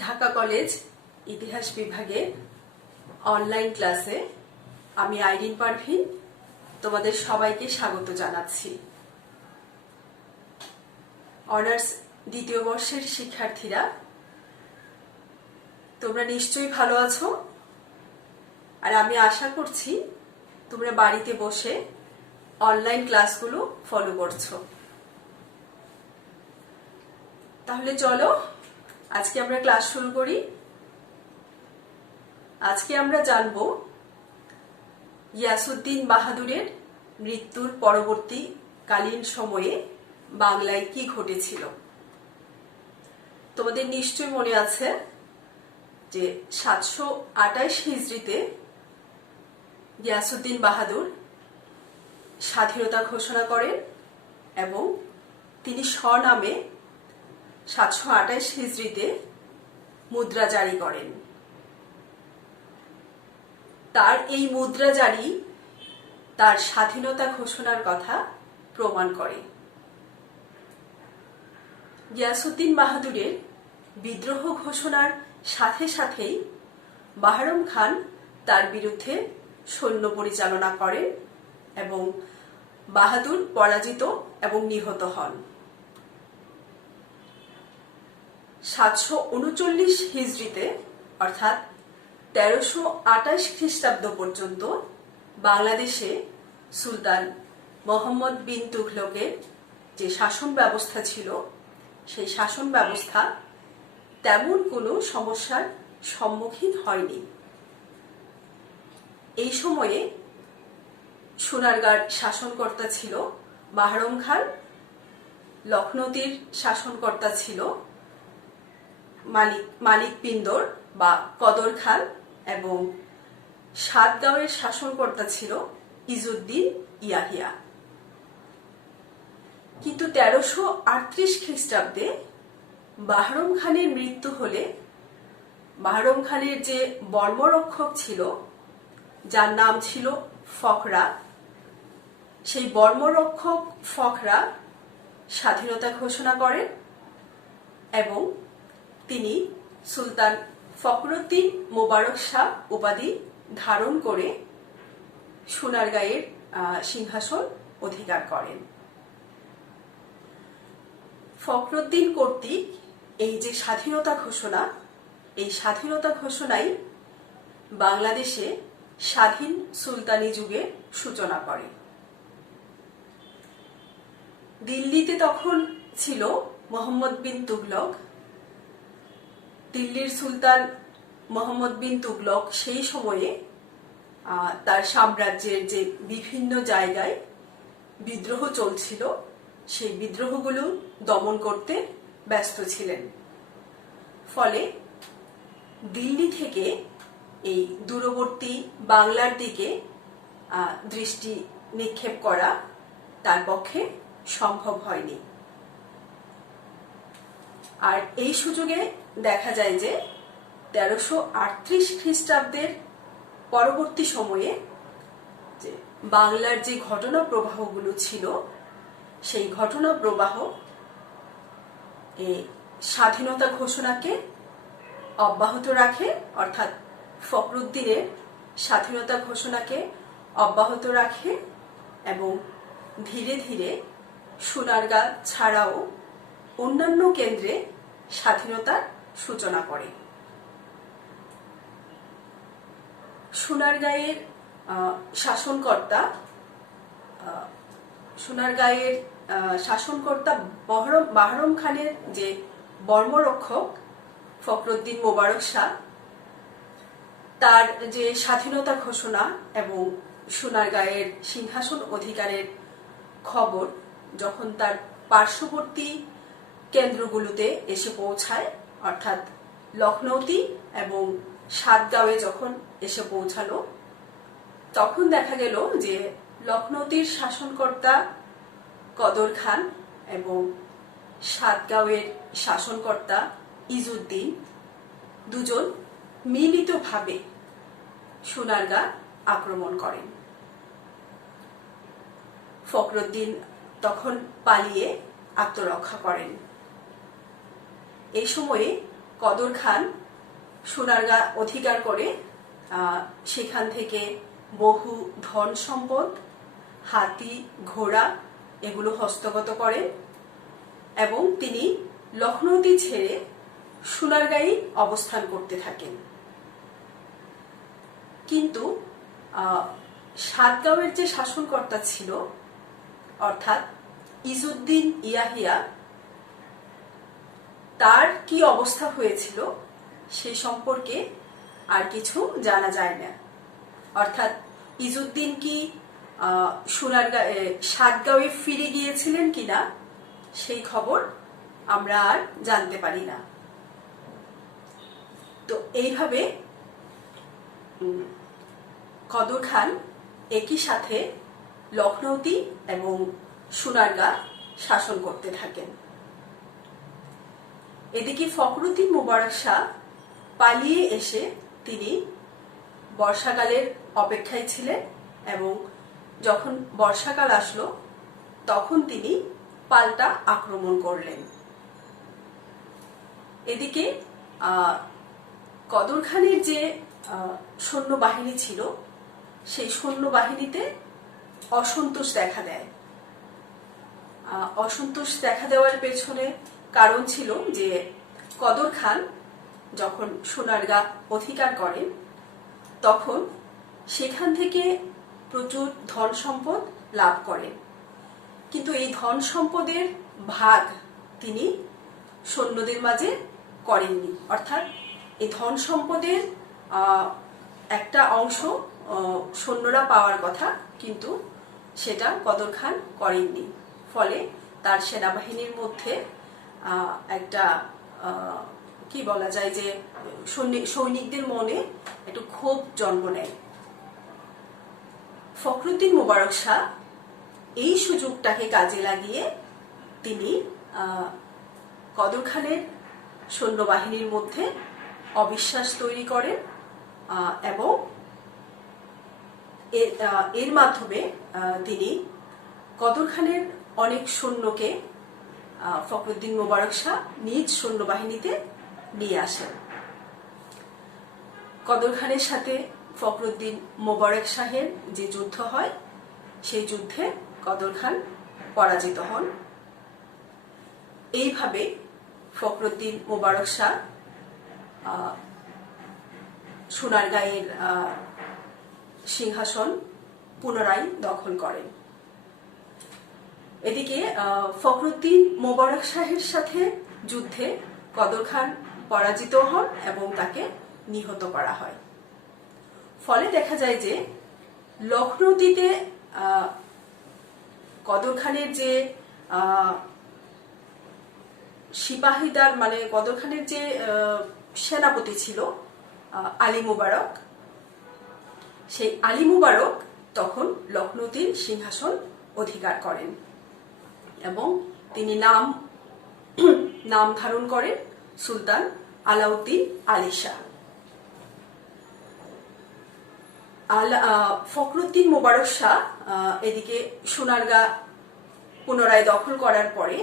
Dhaka college ইতিহাস বিভাগে online ক্লাসে আমি আইরিন পারভিন তোমাদের সবাইকে স্বাগত জানাচ্ছি। অনার্স দ্বিতীয় বর্ষের শিক্ষার্থীরা তোমরা নিশ্চয়ই ভালো আছো, আর আমি আশা করছি তোমরা বাড়িতে বসে অনলাইন ক্লাসগুলো ফলো করছো। তাহলে চলো আজকে আমরা ক্লাস শুরু করি। আজকে আমরা জানব গিয়াসউদ্দিন বাহাদুরের মৃত্যুর পরবর্তী কালীন সময়ে বাংলায় কি ঘটেছিল। তোমাদের নিশ্চয় মনে আছে যে 728 হিজরিতে গিয়াসউদ্দিন বাহাদুর স্বাধীনতা ঘোষণা করেন এবং তিনি স্বনামে 728 হিজরিতে মুদ্রা জারি করেন। তার এই মুদ্রা জারি তার স্বাধীনতা ঘোষণার কথা প্রমাণ করে। গিয়াসউদ্দিন বাহাদুরের বিদ্রোহ ঘোষণার সাথে সাথেই বাহরম খান তার বিরুদ্ধে সৈন্য পরিচালনা করেন এবং বাহাদুর পরাজিত এবং নিহত হন। 739 হিজরিতে অর্থাৎ 1328 খ্রিস্টাব্দ পর্যন্ত বাংলাদেশে সুলতান মোহাম্মদ বিন তুঘলকের যে শাসন ব্যবস্থা ছিল, সেই শাসন ব্যবস্থা তেমন কোনো সমস্যার সম্মুখীন হয়নি। এই সময়ে সোনারগাঁর শাসনকর্তা ছিল বাহরম খান, লখনৌতির শাসনকর্তা ছিল মালিক পিন্দর বা কদর খান এবং সাতগাঁওয়ের শাসনকর্তা ছিল ইজুদ্দিন ইয়াহিয়া। কিন্তু 1338 খ্রিস্টাব্দে বাহরম খানের মৃত্যু হলে বাহরম খানের যে বর্মরক্ষক ছিল, যার নাম ছিল ফখরা, সেই বর্মরক্ষক ফখরা স্বাধীনতা ঘোষণা করেন এবং তিনি সুলতান ফখরুদ্দিন মোবারক শাহ উপাধি ধারণ করে সোনারগাঁয়ের সিংহাসন অধিকার করেন। ফখরুদ্দিন কর্তৃক এই যে স্বাধীনতা ঘোষণা, এই স্বাধীনতা ঘোষণাই বাংলাদেশে স্বাধীন সুলতানি যুগের সূচনা করে। দিল্লিতে তখন ছিল মোহাম্মদ বিন তুগলক। দিল্লির সুলতান মোহাম্মদ বিন তুগলক সেই সময়ে তার সাম্রাজ্যের যে বিভিন্ন জায়গায় বিদ্রোহ চলছিল, সেই বিদ্রোহগুলো দমন করতে ব্যস্ত ছিলেন। ফলে দিল্লি থেকে এই দূরবর্তী বাংলার দিকে দৃষ্টি নিক্ষেপ করা তার পক্ষে সম্ভব হয়নি। আর এই সুযোগে দেখা যায় যে 1338 খ্রিস্টাব্দের পরবর্তী সময়ে যে বাংলার যে ঘটনা প্রবাহগুলো ছিল, সেই ঘটনা প্রবাহ এই স্বাধীনতা ঘোষণাকে অব্যাহত রাখে, অর্থাৎ ফখরুদ্দিনের স্বাধীনতা ঘোষণাকে অব্যাহত রাখে এবং ধীরে ধীরে সোনারগাঁ ছাড়াও অন্যান্য কেন্দ্রে স্বাধীনতার সূচনা করে। সোনারগাঁয়ের শাসনকর্তা বাহরম খানের যে বর্মরক্ষক ফখরুদ্দিন মোবারক শাহ, তার যে স্বাধীনতা ঘোষণা এবং সোনারগাঁয়ের সিংহাসন অধিকারের খবর যখন তার পার্শ্ববর্তী কেন্দ্রগুলোতে এসে পৌঁছায়, অর্থাৎ লখনৌতি এবং সাতগাঁওয়ে যখন এসে পৌঁছালো, তখন দেখা গেল যে লখনৌতির শাসনকর্তা কদর খান এবং সাতগাঁওয়ের শাসনকর্তা ইজুদ্দিন দুজন মিলিতভাবে সোনারগাঁ আক্রমণ করেন। ফখরুদ্দিন তখন পালিয়ে আত্মরক্ষা করেন। এই সময়ে কদর খান সোনারগাঁ অধিকার করে সেখান থেকে বহু ধন সম্পদ, হাতি, ঘোড়া এগুলো হস্তগত করেন এবং তিনি লখনৌতি ছেড়ে সোনারগাঁয়ে অবস্থান করতে থাকেন। কিন্তু সাতগাঁওয়ের যে শাসনকর্তা ছিল অর্থাৎ ইজউদ্দিন ইয়াহিয়া, তার কি অবস্থা হয়েছিল সে সম্পর্কে আর কিছু জানা যায় না। অর্থাৎ ইজউদ্দিন কি সাতগাঁওয়ে ফিরে গিয়েছিলেন কিনা সেই খবর আমরা আর জানতে পারি না। তো এইভাবে কদর খান একই সাথে লখনৌতি এবং সোনারগাঁ শাসন করতে থাকেন। এদিকে ফখরুদ্দিন মোবারক শাহ পালিয়ে এসে তিনি বর্ষাকালের অপেক্ষায় ছিলেন এবং যখন বর্ষাকাল আসলো তখন তিনি পাল্টা আক্রমণ করলেন। এদিকে কদর খানের যে সৈন্যবাহিনী ছিল সেই সৈন্যবাহিনীতে অসন্তোষ দেখা দেয়। অসন্তোষ দেখা দেওয়ার পেছনে কারণ ছিল যে কদর খান যখন সোনারগাঁ অধিকার করেন তখন সেখান থেকে প্রচুর ধন সম্পদ লাভ করেন, কিন্তু এই ধন সম্পদের ভাগ তিনি সৈন্যদের মাঝে করেননি। অর্থাৎ এই ধন সম্পদের একটা অংশ সৈন্যরা পাওয়ার কথা, কিন্তু সেটা কদর খান করেননি। ফলে তার সেনাবাহিনীর মধ্যে একটা কি বলা যায় যে সৈনিকদের মনে একটু ক্ষোভ জন্ম নেয়। ফখরুদ্দিন মোবারক শাহ এই সুযোগটাকে কাজে লাগিয়ে তিনি কদর খানের সৈন্যবাহিনীর মধ্যে অবিশ্বাস তৈরি করেন এবং এর মাধ্যমে তিনি কদর খানের অনেক সৈন্যকে ফখরুদ্দিন মোবারক শাহ নিজ সৈন্যবাহিনীতে নিয়ে আসেন। কদর খানের সাথে ফখরুদ্দিন মোবারক শাহের যে যুদ্ধ হয় সেই যুদ্ধে কদর খান পরাজিত হন। এইভাবে ফখরুদ্দিন মোবারক শাহ সোনারগাঁয়ের সিংহাসন পুনরায় দখল করেন। এদিকে ফখরুদ্দিন মোবারক শাহের সাথে যুদ্ধে কদর খান পরাজিত হন এবং তাকে নিহত করা হয়। ফলে দেখা যায় যে লখনৌতিতে কদর খানের যে সিপাহীদার মানে কদর খানের যে সেনাপতি ছিল আলী মুবারক, সেই আলী মুবারক তখন লখনৌতির সিংহাসন অধিকার করেন এবং তিনি নাম ধারণ করেন সুলতান আলাউদ্দিন আলী শাহ। ফখরুদ্দিন মোবারক শাহ এদিকে সোনারগাঁ পুনরায় দখল করার পরে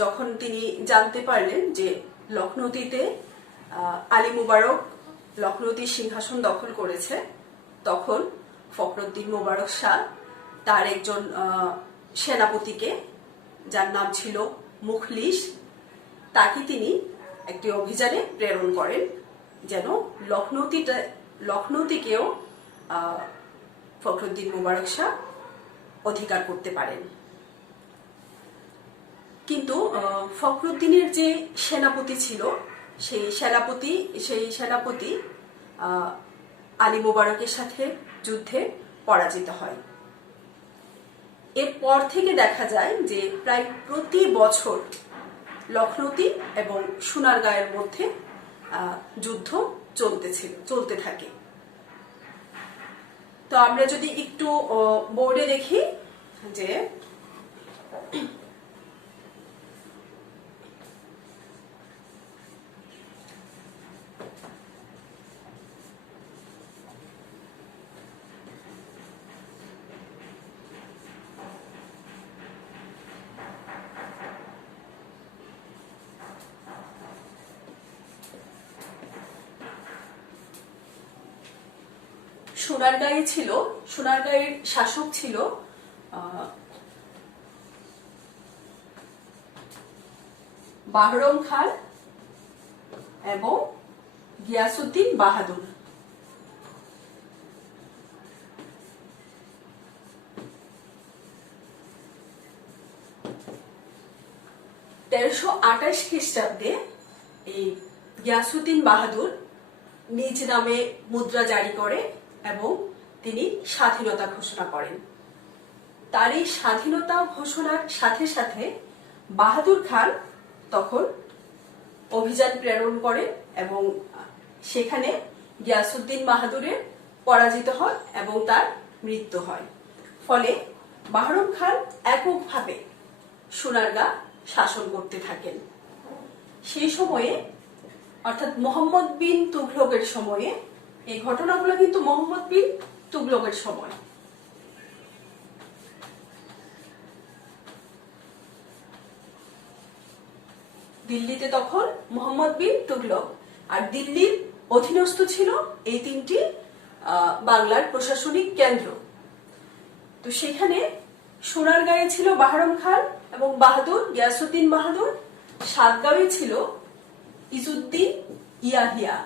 যখন তিনি জানতে পারলেন যে লখনৌতিতে আলী মুবারক লখনৌতির সিংহাসন দখল করেছে, তখন ফখরুদ্দিন মোবারক শাহ তার একজন সেনাপতিকে, যার নাম ছিল মুখলিস, তাকে তিনি একটি অভিযানে প্রেরণ করেন যেন লখনৌতিকেও ফখরুদ্দিন মোবারক শাহ অধিকার করতে পারেন। কিন্তু ফখরুদ্দিনের যে সেনাপতি ছিল সেই সেনাপতি আলী মুবারকের সাথে যুদ্ধে পরাজিত হয়। এরপর থেকে দেখা যায় যে প্রায় প্রতি বছর লখনৌতি এবং সোনারগাঁয়ের মধ্যে যুদ্ধ চলতে থাকে। তো আমরা যদি একটু বোর্ডে দেখি যে সোনারগাঁয়ের শাসক ছিল বাহরম খান এবং গিয়াসউদ্দিন বাহাদুর। তেরোশো 1328 খ্রিস্টাব্দে এই গিয়াসউদ্দিন বাহাদুর নিজ নামে মুদ্রা জারি করে এবং তিনি স্বাধীনতা ঘোষণা করেন। তার এই স্বাধীনতা ঘোষণার সাথে সাথে বাহাদুর খান তখন অভিযান প্রেরণ করেন এবং সেখানে গিয়াসউদ্দিন বাহাদুরের পরাজিত হন এবং তার মৃত্যু হয়। ফলে বাহরম খান এককভাবে সোনারগাঁ শাসন করতে থাকেন। সেই সময়ে অর্থাৎ মোহাম্মদ বিন তুগলকের সময়ে, এই ঘটনাগুলো কিন্তু মোহাম্মদ বিন তুগলকের সময়। দিল্লিতে তখন মোহাম্মদ বিন তুগলক, আর দিল্লির অধীনস্থ ছিল এই তিনটি বাংলার প্রশাসনিক কেন্দ্র। তো সেখানে সোনারগাঁয়ে ছিল বাহরম খান এবং বাহাদুর, গিয়াসউদ্দিন বাহাদুর। সাতগাঁয়ে ছিল ইজউদ্দিন ইয়াহিয়া।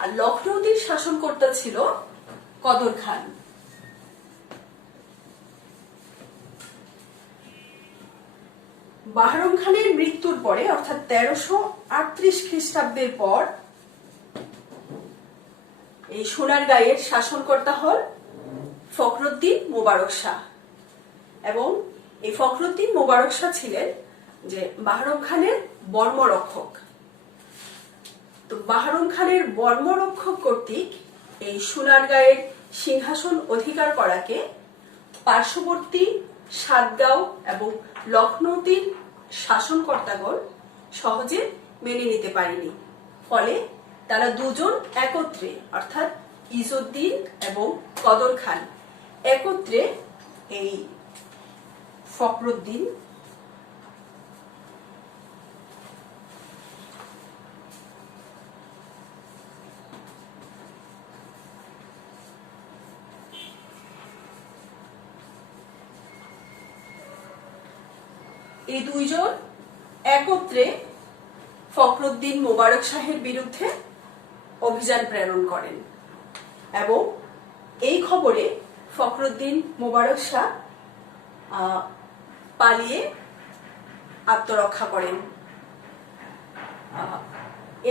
আর লখনৌতির শাসনকর্তা ছিল কদর খান। বাহরম খানের মৃত্যুর পরে অর্থাৎ 1338 খ্রিস্টাব্দের পর এই সোনারগাঁয়ের শাসনকর্তা হল ফখরুদ্দিন মোবারক শাহ। এবং এই ফখরুদ্দিন মোবারক শাহ ছিলেন যে বাহরম খানের বর্মরক্ষক। তো বাহরম খানের বর্মরক্ষক কর্তৃক এই সোনারগাঁয়ের সিংহাসন অধিকার করাকে পার্শ্ববর্তী সাতগাঁও এবং লখনৌতির শাসনকর্তাগণ সহজে মেনে নিতে পারেনি। ফলে তারা দুজন একত্রে অর্থাৎ ইজউদ্দিন এবং কদর খান একত্রে এই ফখরুদ্দিন এই দুইজন একত্রে ফখরুদ্দিন মোবারক শাহের বিরুদ্ধে অভিযান প্রেরণ করেন এবং এই খবরে ফখরুদ্দিন মোবারক শাহ পালিয়ে আত্মরক্ষা করেন।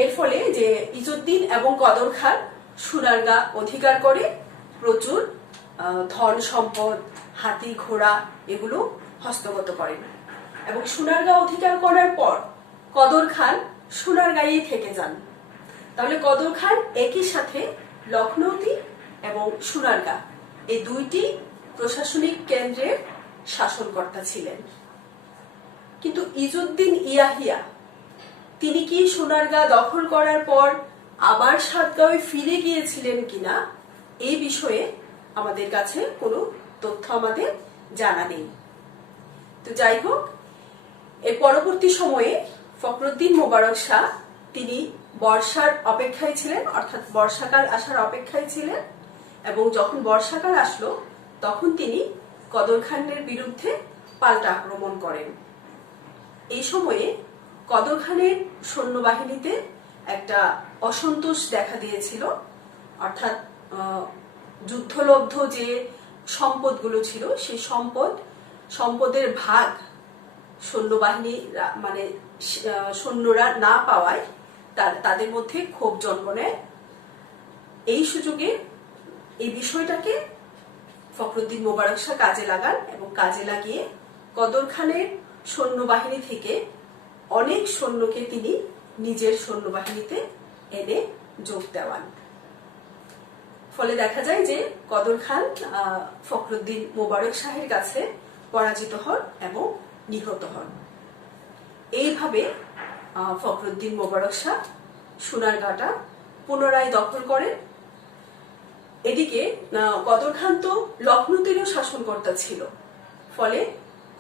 এর ফলে যে ইজউদ্দিন এবং কদর খান সোনারগাঁ অধিকার করে প্রচুর ধন সম্পদ, হাতি ঘোড়া এগুলো হস্তগত করেন এবং সোনারগাঁ অধিকার করার পর কদর খান সোনারগাঁয়েই থেকে যান। তাহলে কদর খান একই সাথে লখনৌতি এবং সোনারগাঁ এই দুইটি প্রশাসনিক কেন্দ্রের শাসনকর্তা ছিলেন। কিন্তু ইজউদ্দিন ইয়াহিয়া তিনি কি সোনারগাঁ দখল করার পর আবার সাতগাঁয়ে ফিরে গিয়েছিলেন কিনা এই বিষয়ে আমাদের কাছে কোনো তথ্য আমাদের জানা নেই। তো যাই হোক, এর পরবর্তী সময়ে ফখরুদ্দিন মোবারক শাহ তিনি বর্ষার অপেক্ষায় ছিলেন, অর্থাৎ বর্ষাকাল আসার অপেক্ষায় ছিলেন এবং যখন বর্ষাকাল আসলো তখন তিনি কদর খানের বিরুদ্ধে পাল্টা আক্রমণ করেন। এই সময়ে কদর খানের সৈন্যবাহিনীতে একটা অসন্তোষ দেখা দিয়েছিল, অর্থাৎ যুদ্ধলব্ধ যে সম্পদগুলো ছিল সেই সম্পদের ভাগ সৈন্যবাহিনী মানে সৈন্যরা না পাওয়ায় তাদের মধ্যে ক্ষোভ জন্ম নেয়। এই সুযোগে এই বিষয়টাকে ফখরুদ্দিন মোবারক শাহ কাজে লাগান এবং কাজে লাগিয়ে কদর খানের সৈন্যবাহিনী থেকে অনেক সৈন্যকে তিনি নিজের সৈন্যবাহিনীতে এনে যোগ দেওয়ান। ফলে দেখা যায় যে কদর খান ফখরুদ্দিন মোবারক শাহের কাছে পরাজিত হন এবং নিহত হন। এইভাবে ফখরুদ্দিন মোবারক শাহ সোনারগাঁটা পুনরায় দখল করেন। এদিকে কদর খান তো লখনৌতিরও শাসনকর্তা ছিল। ফলে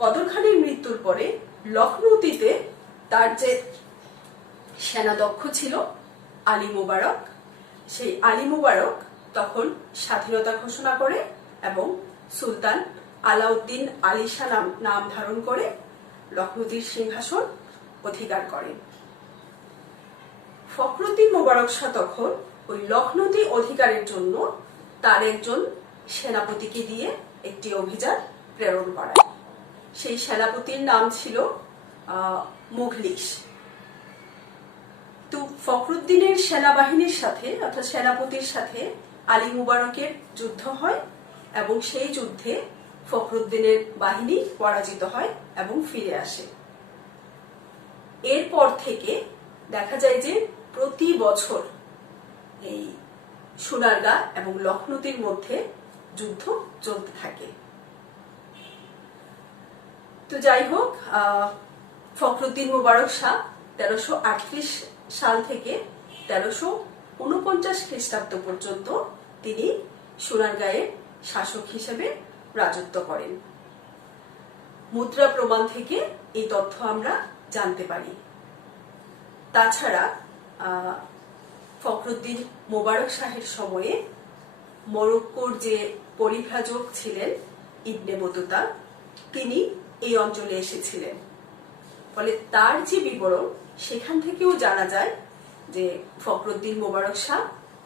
কদর খানের মৃত্যুর পরে লখনৌতিতে তার যে সেনাধ্যক্ষ ছিল আলী মুবারক। সেই আলী মুবারক তখন স্বাধীনতা ঘোষণা করে এবং সুলতান আলাউদ্দিন আলী শাহ নাম ধারণ করে লখনৌতির সিংহাসন অধিকার করেন। ফখরুদ্দিন মুবারক শাহ তখন ওই লখনৌতি অধিকারের জন্য তার একজন সেনাপতিকে দিয়ে একটি অভিযান প্রেরণ করায়। সেই সেনাপতির নাম ছিল মুখলিস। তো ফখরুদ্দিনের সেনাবাহিনীর সাথে অর্থাৎ সেনাপতির সাথে আলী মুবারকের যুদ্ধ হয় এবং সেই যুদ্ধে ফখরুদ্দিনের বাহিনী পরাজিত হয় এবং ফিরে আসে। এরপর থেকে দেখা যায় যে প্রতি বছর এই সোনারগাঁ এবং লখনৌতির মধ্যে যুদ্ধ চলতে থাকে। তো যাই হোক, ফখরুদ্দিন মুবারক শাহ 1338 সাল থেকে 1349 খ্রিস্টাব্দ পর্যন্ত তিনি সোনারগাঁয়ের শাসক হিসেবে রাজত্ব করেন। মুদ্রা প্রমাণ থেকে এই তথ্য আমরা জানতে পারি। তাছাড়া ফখরুদ্দিন মুবারক শাহের সময়ে মরক্কোর যে পরিভ্রাজক ছিলেন ইবনে বতুতা, তিনি এই অঞ্চলে এসেছিলেন। ফলে তার যে বিবরণ সেখান থেকেও জানা যায় যে ফখরুদ্দিন মুবারক শাহ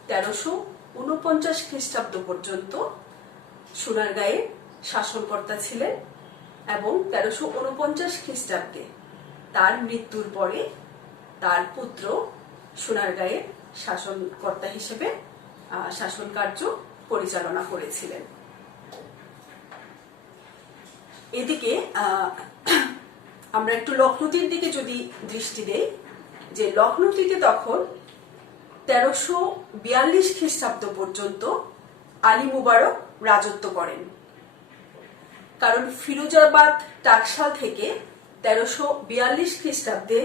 1349 খ্রিস্টাব্দ পর্যন্ত সোনারগাঁয়ের শাসনকর্তা ছিলেন এবং 1349 খ্রিস্টাব্দে তার মৃত্যুর পরে তার পুত্র সোনারগাঁয়ের শাসনকর্তা হিসেবে শাসন কার্য পরিচালনা করেছিলেন। এদিকে আমরা একটু লখনৌতির দিকে যদি দৃষ্টি দেই, যে লখনৌতিতে তখন 1342 খ্রিস্টাব্দ পর্যন্ত আলী মুবারক রাজত্ব করেন। কারণ ফিরোজাবাদ টাকশাল থেকে 1342 খ্রিস্টাব্দে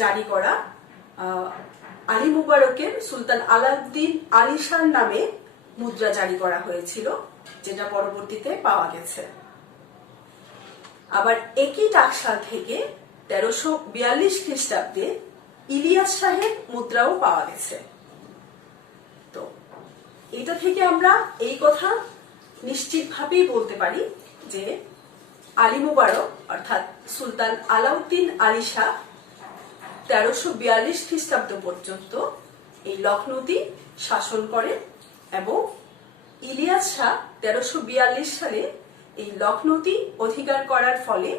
জারি করা আলী মুবারকের সুলতান আলাউদ্দিন আলী শাহ নামে মুদ্রা জারি করা হয়েছিল, যেটা পরবর্তীতে পাওয়া গেছে। আবার একই টাকশাল থেকে 1342 খ্রিস্টাব্দে ইলিয়াস শাহের মুদ্রাও পাওয়া গেছে। তো এটা থেকে আমরা এই কথা নিশ্চিতভাবেই বলতে পারি যে আলী মুবারক অর্থাৎ সুলতান আলাউদ্দিন আলী শাহ 1342 খ্রিস্টাব্দ পর্যন্ত এই লখনৌতি শাসন করেন এবং ইলিয়াস শাহ 1342 সালে এই লখনৌতি অধিকার করার ফলে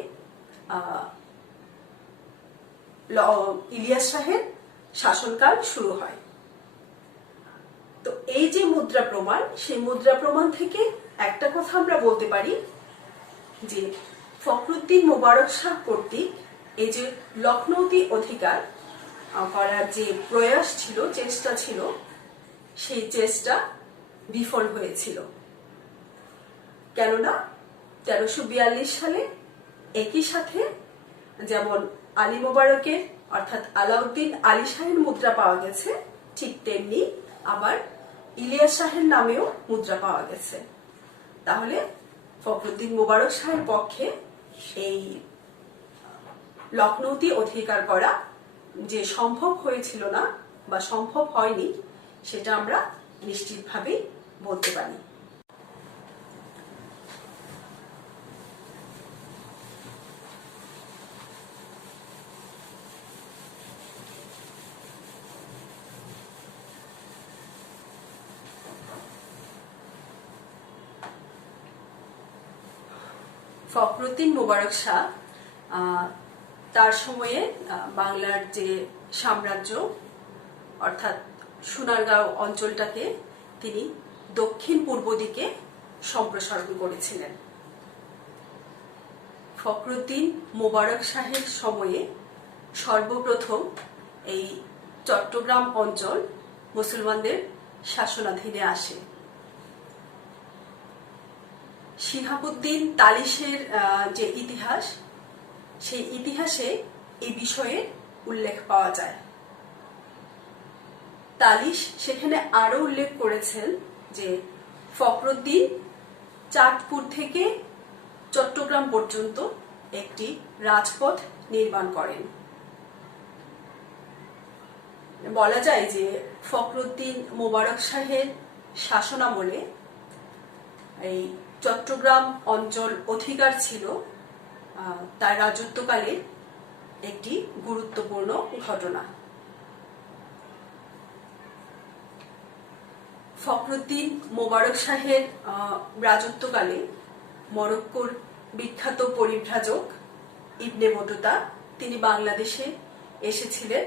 ইলিয়াস শাহের শাসনকাল শুরু হয়। তো এই যে মুদ্রা প্রমাণ, সেই মুদ্রা প্রমাণ থেকে একটা কথা আমরা বলতে পারি যে ফখরুদ্দিন মুবারক শাহ কর্তৃক এই যে লখনৌতি অধিকার করার যে প্রয়াস ছিল, চেষ্টা ছিল, সেই চেষ্টা বিফল হয়েছিল। কেননা 1342 সালে একই সাথে যেমন আলী মুবারকের অর্থাৎ আলাউদ্দিন আলী শাহের মুদ্রা পাওয়া গেছে, ঠিক তেমনি আবার ইলিয়াস শাহের নামেও মুদ্রা পাওয়া গেছে। তাহলে ফখরুদ্দিন মুবারক শাহের পক্ষে এই লখনৌতি অধিকার করা যে সম্ভব হয়েছিল না বা সম্ভব হয়নি, সেটা আমরা নিশ্চিতভাবেই বলতে পারি। ফখরুদ্দিন মুবারক শাহ তার সময়ে বাংলার যে সাম্রাজ্য অর্থাৎ সোনারগাঁও অঞ্চলটাকে তিনি দক্ষিণ পূর্ব দিকে সম্প্রসারণ করেছিলেন। ফখরুদ্দিন মুবারক শাহের সময়ে সর্বপ্রথম এই চট্টগ্রাম অঞ্চল মুসলমানদের শাসনাধীনে আসে। শিহাবুদ্দিন তালিশের যে ইতিহাস, সেই ইতিহাসে এই বিষয়ে উল্লেখ পাওয়া যায়। তালিশ সেখানে আরো উল্লেখ করেছেন যে ফখরুদ্দিন চাঁদপুর থেকে চট্টগ্রাম পর্যন্ত একটি রাজপথ নির্মাণ করেন। বলা যায় যে ফখরুদ্দিন মোবারক শাহের শাসনামলে এই চট্টগ্রাম অঞ্চল অধিকার ছিল তার রাজত্বকালে একটি গুরুত্বপূর্ণ ঘটনা। ফখরুদ্দিন মোবারক শাহের রাজত্বকালে মরক্কোর বিখ্যাত পরিব্রাজক ইবনে বতুতা তিনি বাংলাদেশে এসেছিলেন।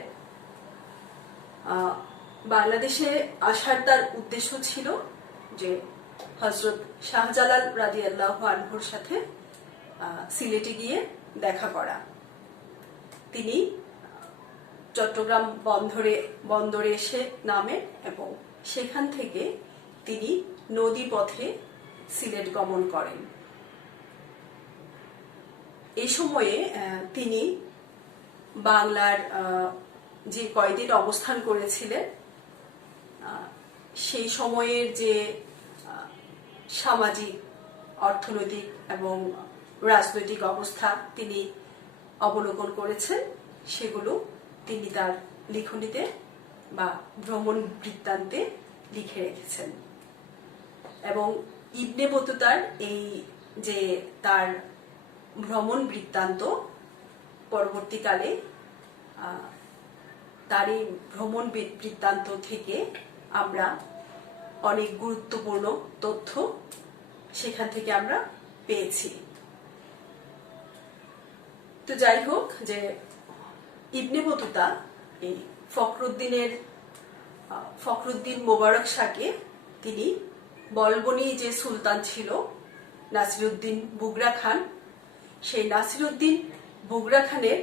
বাংলাদেশে আসার তার উদ্দেশ্য ছিল যে হযরত শাহজালাল রাদিয়াল্লাহু আনহুর সাথে সিলেটে গিয়ে দেখা করা। তিনি চট্টগ্রাম বন্দরে এসে নামেন এবং সেখান থেকে তিনি নদী পথে সিলেট গমন করেন। এই সময়ে তিনি বাংলার যে কয়দিন অবস্থান করেছিলেন সেই সময়ের যে সামাজিক, অর্থনৈতিক এবং রাজনৈতিক অবস্থা তিনি অবলোকন করেছেন, সেগুলো তিনি তার লিখনীতে বা ভ্রমণ বৃত্তান্তে লিখে রেখেছেন। এবং ইবনে বতুতার এই যে তার ভ্রমণ বৃত্তান্ত, পরবর্তীকালে তার এই ভ্রমণ বৃত্তান্ত থেকে আমরা অনেক গুরুত্বপূর্ণ তথ্য সেখান থেকে আমরা পেয়েছি। তো যাই হোক, যে ইবনে বতুতা এই ফখরুদ্দিন মোবারক শাহকে তিনি বলবনি যে সুলতান ছিল নাসিরউদ্দিন বুগরা খান, সেই নাসিরউদ্দিন বুগরা খানের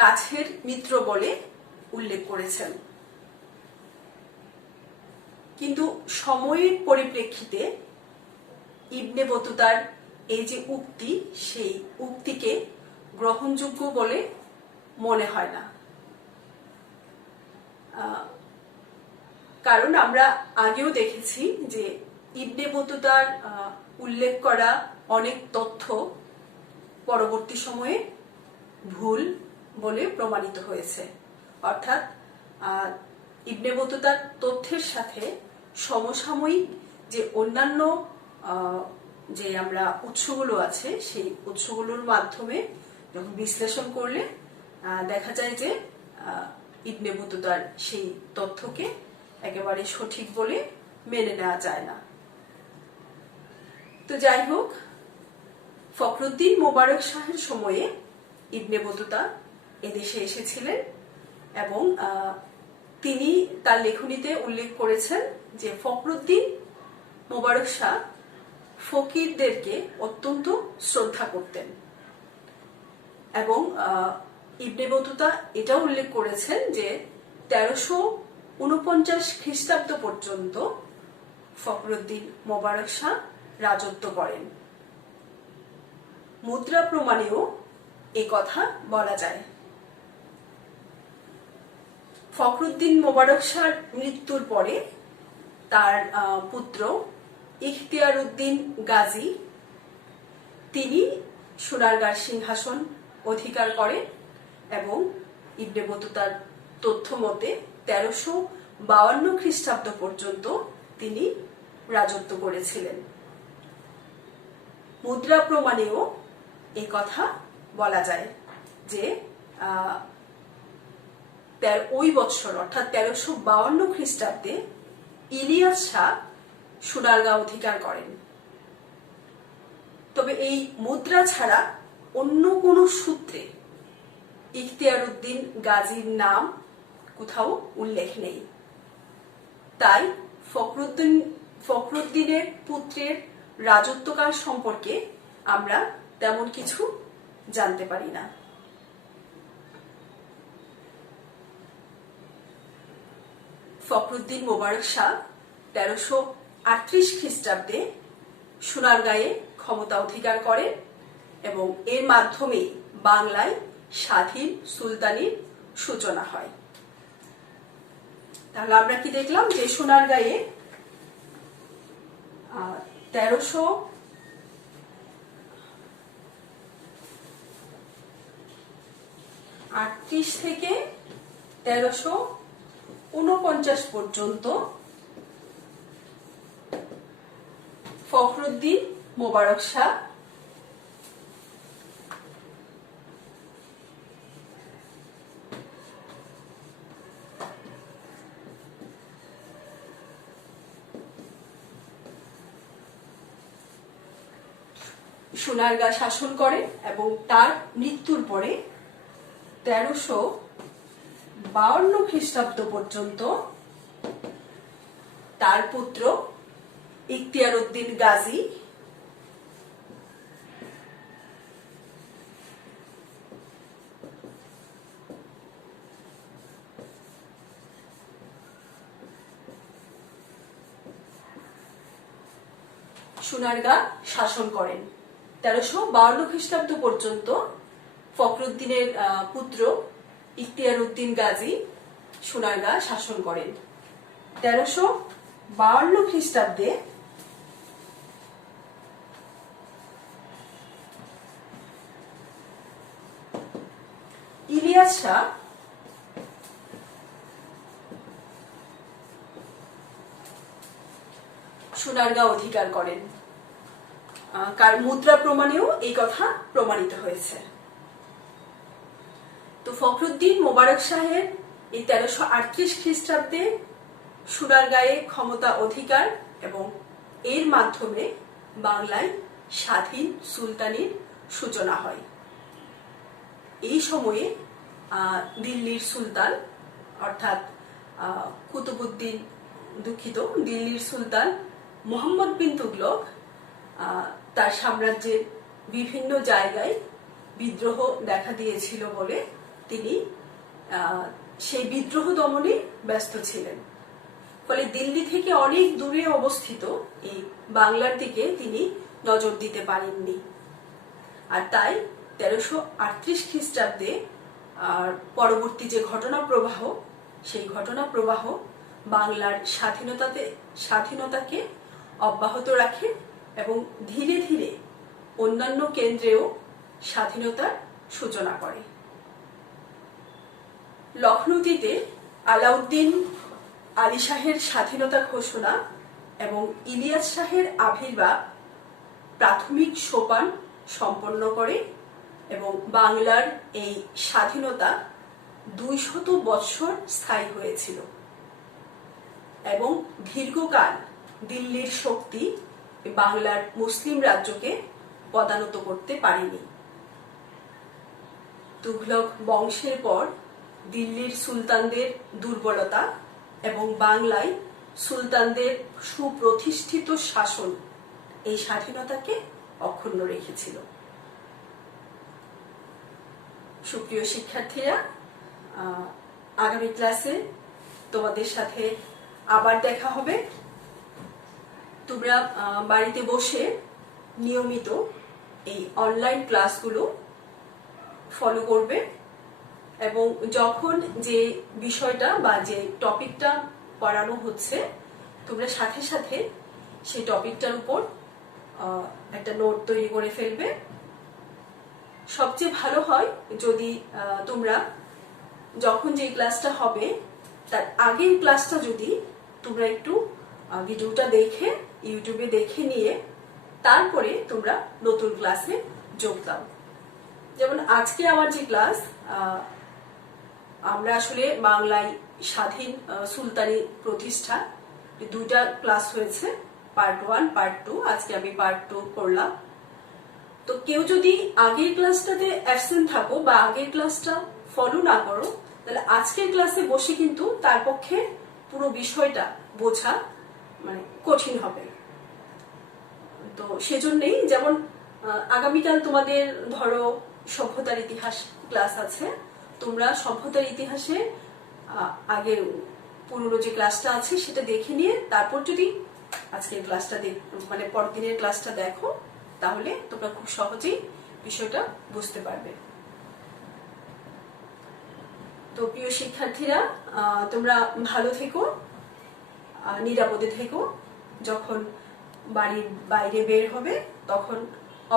কাছের মিত্র বলে উল্লেখ করেছেন। কিন্তু সময়ের পরিপ্রেক্ষিতে ইবনে বতুতার এই যে উক্তি, সেই উক্তিকে গ্রহণযোগ্য বলে মনে হয় না। কারণ আমরা আগেও দেখেছি যে ইবনে বতুতার উল্লেখ করা অনেক তথ্য পরবর্তী সময়ে ভুল বলে প্রমাণিত হয়েছে। অর্থাৎ ইবনে বতুতার তথ্যের সাথে সমসাময়িক যে অন্যান্য যে আমরা উৎসগুলো আছে, সেই উৎসগুলোর মাধ্যমে যখন বিশ্লেষণ করলে দেখা যায় যে ইবনে বতুতার সেই তথ্যকে একেবারে সঠিক বলে মেনে নেওয়া যায় না। তো যাই হোক, ফখরুদ্দিন মোবারক শাহের সময়ে ইবনে বতুতা এদেশে এসেছিলেন এবং তিনি তার লেখনীতে উল্লেখ করেছেন যে ফখরুদ্দিন মোবারক শাহ ফকিরদেরকে অত্যন্ত শ্রদ্ধা করতেন এবং ইবনে বতুতা এটাও উল্লেখ করেছেন যে 1349 খ্রিস্টাব্দ পর্যন্ত ফখরুদ্দিন মোবারক শাহ রাজত্ব করেন। মুদ্রা প্রমাণেও এ কথা বলা যায়। ফখরুদ্দিন মোবারক শাহর মৃত্যুর পরে তার পুত্র ইখতিয়ার উদ্দিন গাজী তিনি সোনারগাঁর সিংহাসন অধিকার করেন এবং ইবনে বতুতার তথ্য মতে 1352 খ্রিস্টাব্দ পর্যন্ত তিনি রাজত্ব করেছিলেন। মুদ্রা প্রমাণেও এই কথা বলা যায় যে ওই বৎসর অর্থাৎ 1352 খ্রিস্টাব্দে ইলিয়াস শাহ সোনারগাঁ অধিকার করেন। তবে এই মুদ্রা ছাড়া অন্য কোন সূত্রে ইখতিয়ার উদ্দিন গাজীর নাম কোথাও উল্লেখ নেই। তাই ফখরুদ্দিনের পুত্রের রাজত্বকাল সম্পর্কে আমরা তেমন কিছু জানতে পারি না। ফখরুদ্দিন মোবারক শাহ 1338 খ্রিস্টাব্দে সোনারগাঁয়ে ক্ষমতা অধিকার করেন এবং এর মাধ্যমে বাংলায় স্বাধীন সুলতানির সূচনা হয়। তাহলে আমরা কি দেখলাম যে সোনারগাঁয়ে 1338 থেকে 1349 পর্যন্ত ফখরুদ্দিন মোবারক শাহ সোনারগাঁ শাসন করেন এবং তার মৃত্যুর পরে 1352 খ্রিস্টাব্দ পর্যন্ত তার পুত্র ইখতিয়ার উদ্দিন গাজী সোনারগাঁ শাসন করেন। 1352 খ্রিস্টাব্দ পর্যন্ত ফখরুদ্দিনের পুত্র ইখতিয়ার উদ্দিন গাজী সোনারগাঁ শাসন করেন। 1352 খ্রিস্টাব্দে ইলিয়াস শাহ সোনারগাঁ অধিকার করেন। কার মুদ্রা প্রমাণেও এই কথা প্রমাণিত হয়েছে। তো ফখরুদ্দিন মোবারক শাহের এই 1338 খ্রিস্টাব্দে সোনারগাঁয়ে ক্ষমতা অধিকার এবং এর মাধ্যমে বাংলায় স্বাধীন সুলতানির সূচনা হয়। এই সময়ে দিল্লির সুলতান অর্থাৎ কুতুবউদ্দিন দিল্লির সুলতান মুহাম্মদ বিন তুগলক তার সাম্রাজ্যের বিভিন্ন জায়গায় বিদ্রোহ দেখা দিয়েছিল বলে তিনি সেই বিদ্রোহ দমনে ব্যস্ত ছিলেন। ফলে দিল্লি থেকে অনেক দূরে অবস্থিত এই বাংলার দিকে তিনি নজর দিতে পারেননি। আর তাই 1338 খ্রিস্টাব্দে পরবর্তী যে ঘটনা প্রবাহ, সেই ঘটনা প্রবাহ বাংলার স্বাধীনতাকে অব্যাহত রাখে এবং ধীরে ধীরে অন্যান্য কেন্দ্রেও স্বাধীনতার সূচনা করে। লখনৌতিতে আলাউদ্দিন আলী শাহের স্বাধীনতা ঘোষণা এবং ইলিয়াস শাহের আবির্ভাব প্রাথমিক সোপান সম্পন্ন করে এবং বাংলার এই স্বাধীনতা 200 বৎসর স্থায়ী হয়েছিল এবং দীর্ঘকাল দিল্লির শক্তি বাংলার মুসলিম রাজ্যকে পদানত করতে পারেনি। তুঘলক বংশের পর দিল্লির সুলতানদের দুর্বলতা এবং বাংলায় সুলতানদের সুপ্রতিষ্ঠিত শাসন এই স্বাধীনতাকে অক্ষুণ্ণ রেখেছিল। সুপ্রিয় শিক্ষার্থীরা, আগামী ক্লাসে তোমাদের সাথে আবার দেখা হবে। তোমরা বাড়িতে বসে নিয়মিত এই অনলাইন ক্লাসগুলো ফলো করবে এবং যখন যে বিষয়টা বা যে টপিকটা পড়ানো হচ্ছে তোমরা সাথে সাথে সেই টপিকটার উপর একটা নোট তৈরি করে ফেলবে। সবচেয়ে ভালো হয় যদি তোমরা যখন যে ক্লাসটা হবে তার আগের ক্লাসটা যদি তোমরা একটু ভিডিওটা দেখে ইউটিউবে দেখে নিয়ে তারপরে তোমরা নতুন ক্লাসে যোগ দাও। যেমন আজকে আমার যে ক্লাস, আমরা আসলে বাংলায় স্বাধীন সুলতানি প্রতিষ্ঠা দুইটা ক্লাস হয়েছে, পার্ট 1 পার্ট 2। আজকে আমি পার্ট 2 করলাম। তো কেউ যদি আগের ক্লাসটাতে অ্যাবসেন্ট থাকো বা আগের ক্লাসটা ফলো না করো তাহলে আজকের ক্লাসে বসে কিন্তু তার পক্ষে পুরো বিষয়টা বোঝা মানে কঠিন হবে। তো সেজন্যই যেমন আগামীকাল তোমাদের ধরো সভ্যতার ইতিহাস ক্লাস আছে, তোমরা সভ্যতার ইতিহাসে আগে পুরনো যে ক্লাসটা আছে সেটা দেখে নিয়ে তারপর যদি আজকের ক্লাসটা মানে পরদিনের ক্লাসটা দেখো তাহলে তোমরা খুব সহজেই বিষয়টা বুঝতে পারবে। তো প্রিয় শিক্ষার্থীরা, তোমরা ভালো থেকো, নিরাপদে থেকো। যখন বাড়ির বাইরে বের হবে তখন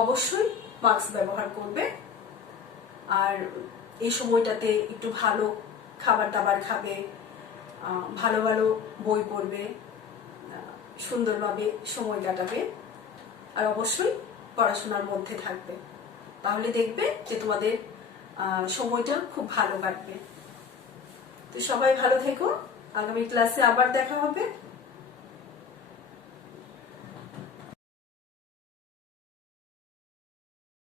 অবশ্যই মাস্ক ব্যবহার করবে। আর এই সময়টাতে একটু ভালো খাবার দাবার খাবে, ভালো ভালো বই পড়বে, সুন্দরভাবে সময় কাটাবে, আর অবশ্যই পড়াশোনার মধ্যে থাকবে। তাহলে দেখবে যে তোমাদের সময়টা খুব ভালো কাটবে। তো সবাই ভালো থেকো, আগামী ক্লাসে আবার দেখা হবে।